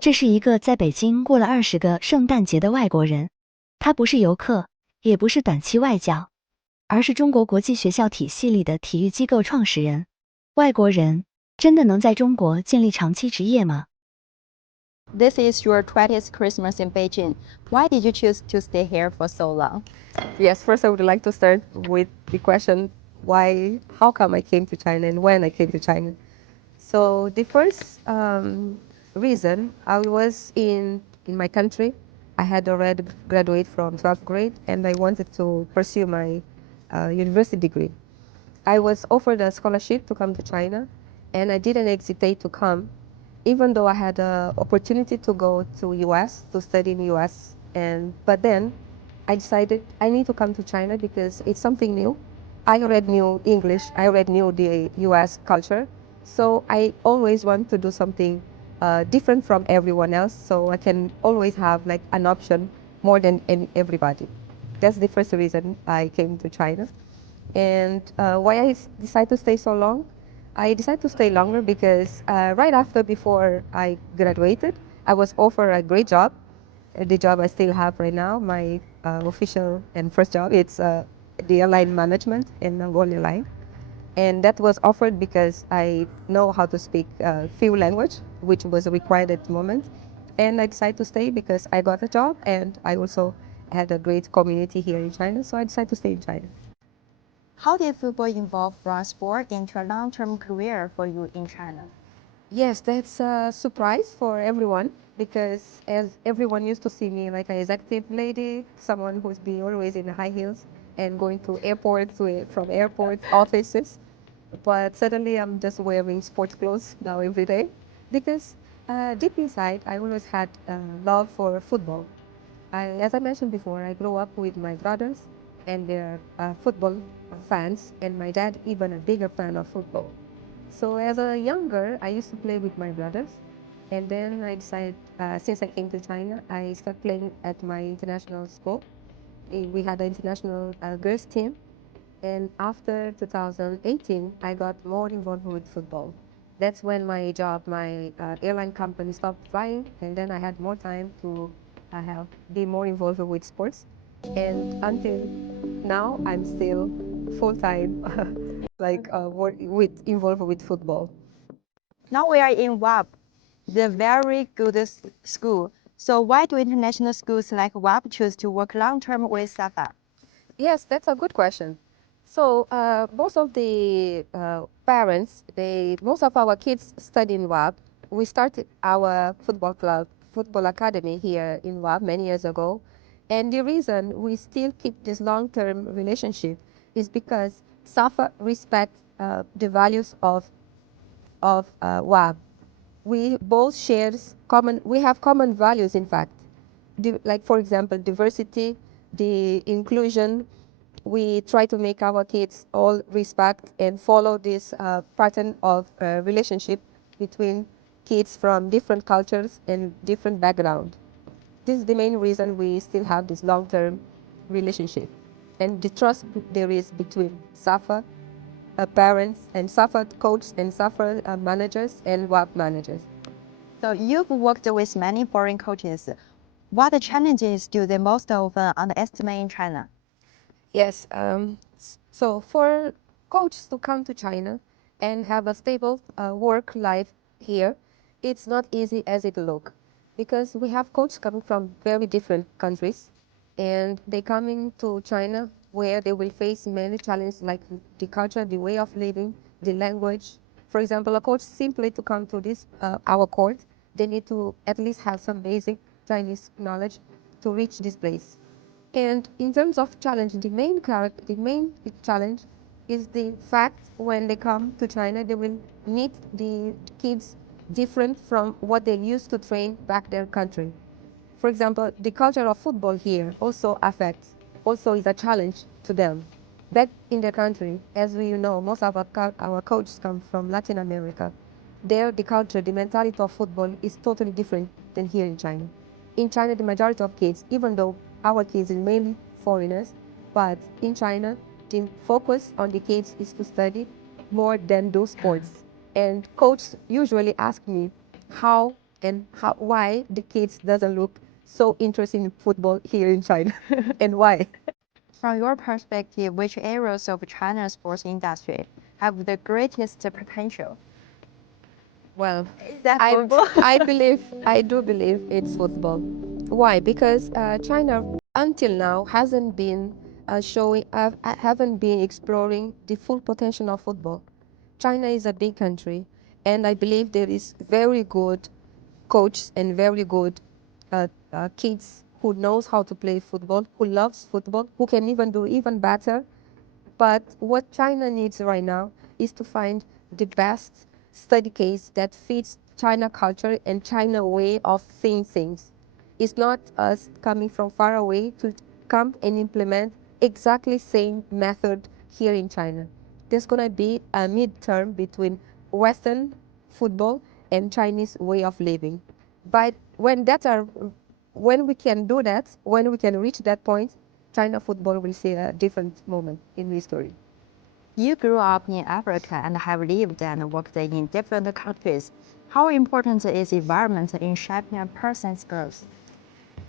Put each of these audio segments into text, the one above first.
这是一个在北京过了20个圣诞节的外国人，他不是游客，也不是短期外教，而是中国国际学校体系里的体育机构创始人。外国人真的能在中国建立长期职业吗？ This is your 20th Christmas in Beijing. Why did you choose to stay here for so long? Yes, first I would like to start with the question how come I came to China and when I came to China. So the first reason, I was in my country. I had already graduated from 12th grade and I wanted to pursue my university degree. I was offered a scholarship to come to China and I didn't hesitate to come, even though I had the opportunity to go to US to study in US. But then I decided I need to come to China because it's something new. I already knew English. I already knew the US culture. So I always want to do something different from everyone else, so I can always have like an option more than everybody. That's the first reason I came to China. And why I decided to stay so long? I decided to stay longer because right after, before I graduated, I was offered a great job. The job I still have right now, my official and first job, it's the airline management in the World Airline. And that was offered because I know how to speak few language, which was required at the moment. And I decided to stay because I got a job and I also had a great community here in China, so I decided to stay in China. How did football evolve from sport into a long-term career for you in China? Yes, that's a surprise for everyone because as everyone used to see me like an executive lady, someone who's been always in high heels and going to airports, from airports, offices. But suddenly I'm just wearing sports clothes now every day because deep inside I always had love for football. As I mentioned before, I grew up with my brothers and they're football fans, and my dad even a bigger fan of football. So as a younger, I used to play with my brothers, and then I decided, since I came to China, I started playing at my international school. We had an international girls team, and after 2018, I got more involved with football. That's when my job, my airline company stopped flying, and then I had more time to be more involved with sports. And until now, I'm still full time, involved with football. Now we are in WAP, the very good school. So why do international schools like WAP choose to work long-term with SAFA? Yes, that's a good question. So most of the parents, most of our kids study in WAB. We started our football club, football academy here in WAB many years ago. And the reason we still keep this long-term relationship is because SAFA respects the values of WAB. We both we have common values, in fact. Like, for example, diversity, the inclusion. We try to make our kids all respect and follow this pattern of relationship between kids from different cultures and different background. This is the main reason we still have this long-term relationship and the trust there is between SAFA parents and SAFA coaches and SAFA managers and WAP managers. So you've worked with many foreign coaches. What challenges do they most often underestimate in China? Yes, so for coaches to come to China and have a stable work life here, it's not easy as it look because we have coaches coming from very different countries and they coming to China where they will face many challenges like the culture, the way of living, the language. For example, a coach simply to come to this our court, they need to at least have some basic Chinese knowledge to reach this place. And in terms of challenge, the main challenge is the fact when they come to China, they will meet the kids different from what they used to train back their country. For example, the culture of football here also is a challenge to them. Back in their country, as we know, most of our coaches come from Latin America. There, the culture, the mentality of football is totally different than here in China. In China, the majority of kids, even though our kids are mainly foreigners, but in China, the focus on the kids is to study more than do sports. And coach usually ask me, how and why the kids doesn't look so interested in football here in China and why. From your perspective, which areas of China's sports industry have the greatest potential? Well, Is that football? I do believe it's football. Why? Because China until now hasn't been haven't been exploring the full potential of football. China is a big country, and I believe there is very good coaches and very good kids who knows how to play football, who loves football, who can even do even better. But what China needs right now is to find the best study case that fits China culture and China way of seeing things. It's not us coming from far away to come and implement exactly same method here in China. There's gonna be a midterm between Western football and Chinese way of living. But when we can do that, when we can reach that point, China football will see a different moment in history. You grew up in Africa and have lived and worked in different countries. How important is environment in shaping a person's growth?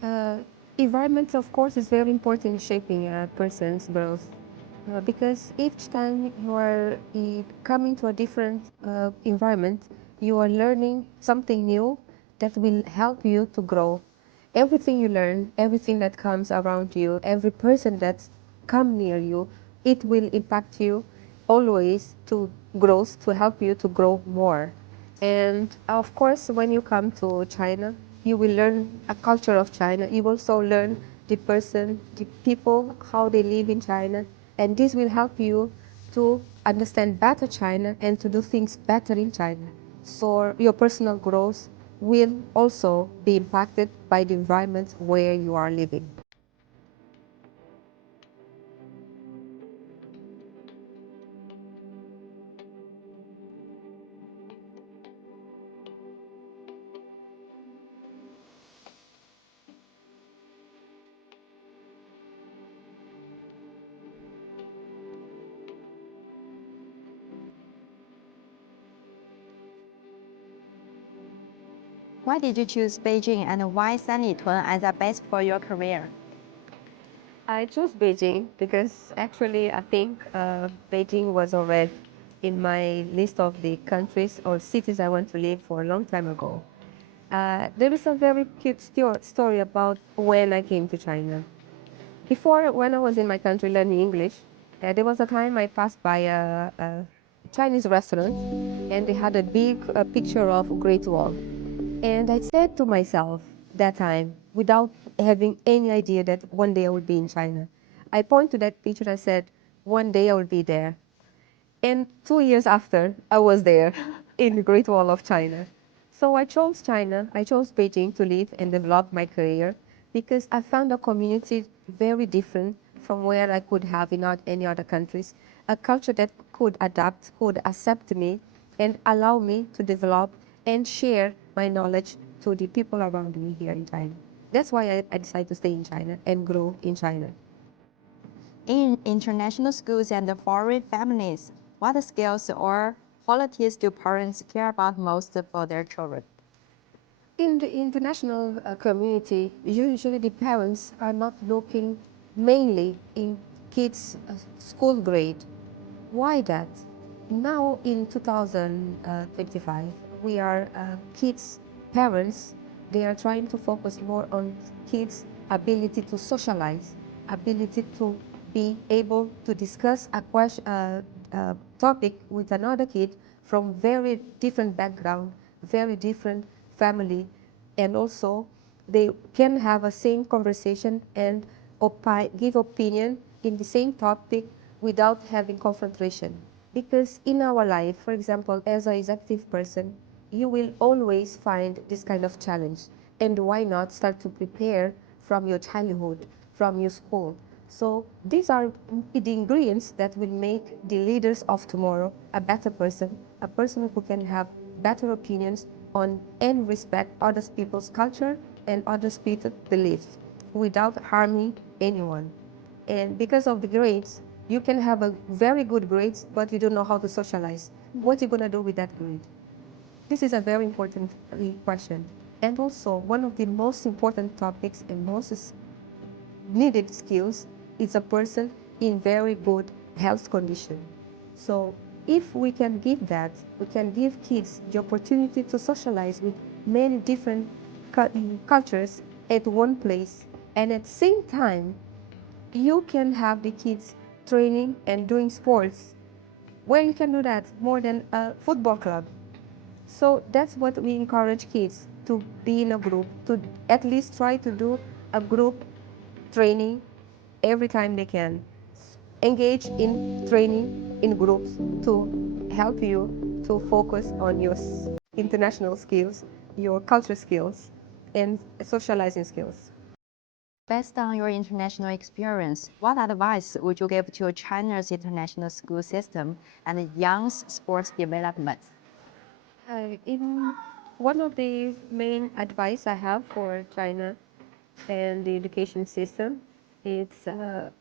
Uh, Environment, of course, is very important in shaping a person's growth. Because each time you are coming to a different environment, you are learning something new that will help you to grow. Everything you learn, everything that comes around you, every person that's come near you, it will impact you always to growth, to help you to grow more. And of course, when you come to China, you will learn a culture of China. You also learn the person, the people, how they live in China. And this will help you to understand better China and to do things better in China. So your personal growth will also be impacted by the environment where you are living. Why did you choose Beijing and why Sanlitun as a base for your career? I chose Beijing because actually I think Beijing was already in my list of the countries or cities I want to live for a long time ago. There is a very cute story about when I came to China. Before, when I was in my country learning English, there was a time I passed by a Chinese restaurant and they had a big picture of Great Wall. And I said to myself that time, without having any idea that one day I would be in China, I point to that picture and I said, one day I will be there. And 2 years after, I was there in the Great Wall of China. So I chose China, I chose Beijing to live and develop my career because I found a community very different from where I could have in any other countries, a culture that could adapt, could accept me and allow me to develop and share my knowledge to the people around me here in China. That's why I decided to stay in China and grow in China. In international schools and foreign families, what skills or qualities do parents care about most for their children? In the international community, usually the parents are not looking mainly in kids' school grade. Why that? Now in 2025, we are kids' parents. They are trying to focus more on kids' ability to socialize, ability to be able to discuss a topic with another kid from very different background, very different family, and also they can have a same conversation and give opinion in the same topic without having confrontation. Because in our life, for example, as an executive person, you will always find this kind of challenge. And why not start to prepare from your childhood, from your school? So these are the ingredients that will make the leaders of tomorrow a better person, a person who can have better opinions on and respect other people's culture and other people's beliefs without harming anyone. And because of the grades, you can have a very good grades, but you don't know how to socialize. What are you going to do with that grade? This is a very important question. And also, one of the most important topics and most needed skills is a person in very good health condition. So if we can give that, we can give kids the opportunity to socialize with many different cultures at one place, and at the same time, you can have the kids training and doing sports where you can do that more than a football club. So that's what we encourage kids to be in a group, to at least try to do a group training every time they can. Engage in training in groups to help you to focus on your international skills, your culture skills, and socializing skills. Based on your international experience, what advice would you give to China's international school system and young sports development? In one of the main advice I have for China and the education system, it's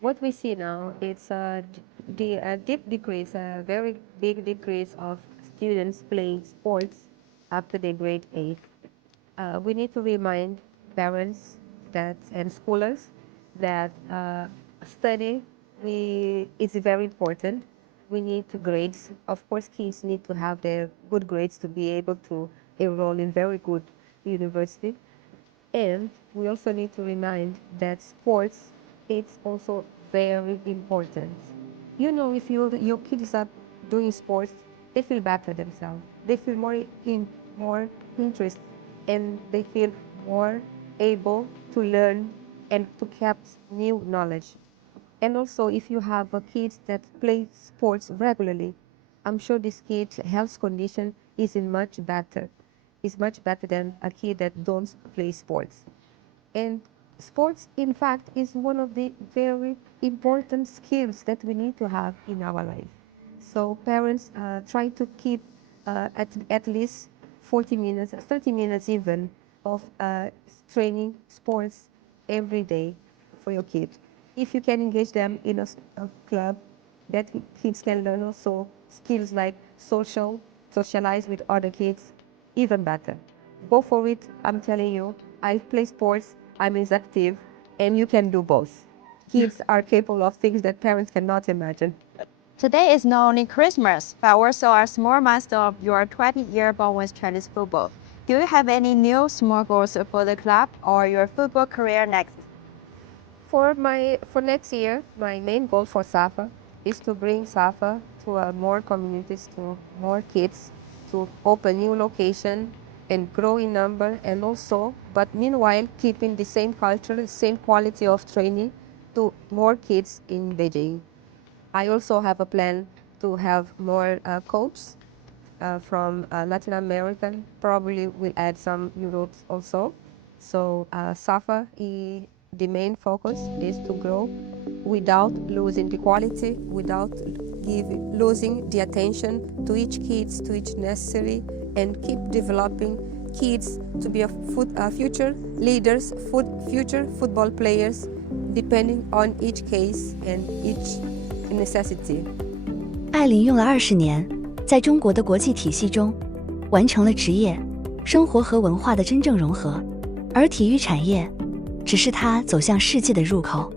what we see now. It's a deep decrease, a very big decrease of students playing sports up to the grade 8. We need to remind parents that and schoolers that study is very important. We need to grades. Of course, kids need to have their good grades to be able to enroll in very good university. And we also need to remind that sports it's also very important. You know, if your kids are doing sports, they feel better themselves. They feel more interest, and they feel more able to learn and to capture new knowledge. And also, if you have kids that play sports regularly, I'm sure this kid's health condition is much better. Is much better than a kid that don't play sports. And sports, in fact, is one of the very important skills that we need to have in our life. So parents try to keep at least 40 minutes, 30 minutes even, of training sports every day for your kids. If you can engage them in a club, that kids can learn also skills like socialize with other kids, even better. Go for it. I'm telling you, I play sports, I'm as active, and you can do both. Kids are capable of things that parents cannot imagine. Today is not only Christmas, but also a small milestone of your 20-year bond with Chinese football. Do you have any new small goals for the club or your football career next? For next year, my main goal for SAFA is to bring SAFA to more communities, to more kids, to open new location and grow in number, and also, but meanwhile, keeping the same culture, the same quality of training to more kids in Beijing. I also have a plan to have more coaches from Latin America. Probably will add some Europe also. So SAFA, the main focus is to grow without losing the quality, without losing the attention to each kids, to each necessary, and keep developing kids to be future leaders, future football players, depending on each case and each necessity. 艾琳用了20年，在中国的国际体系中，完成了职业、生活和文化的真正融合，而体育产业只是她走向世界的入口。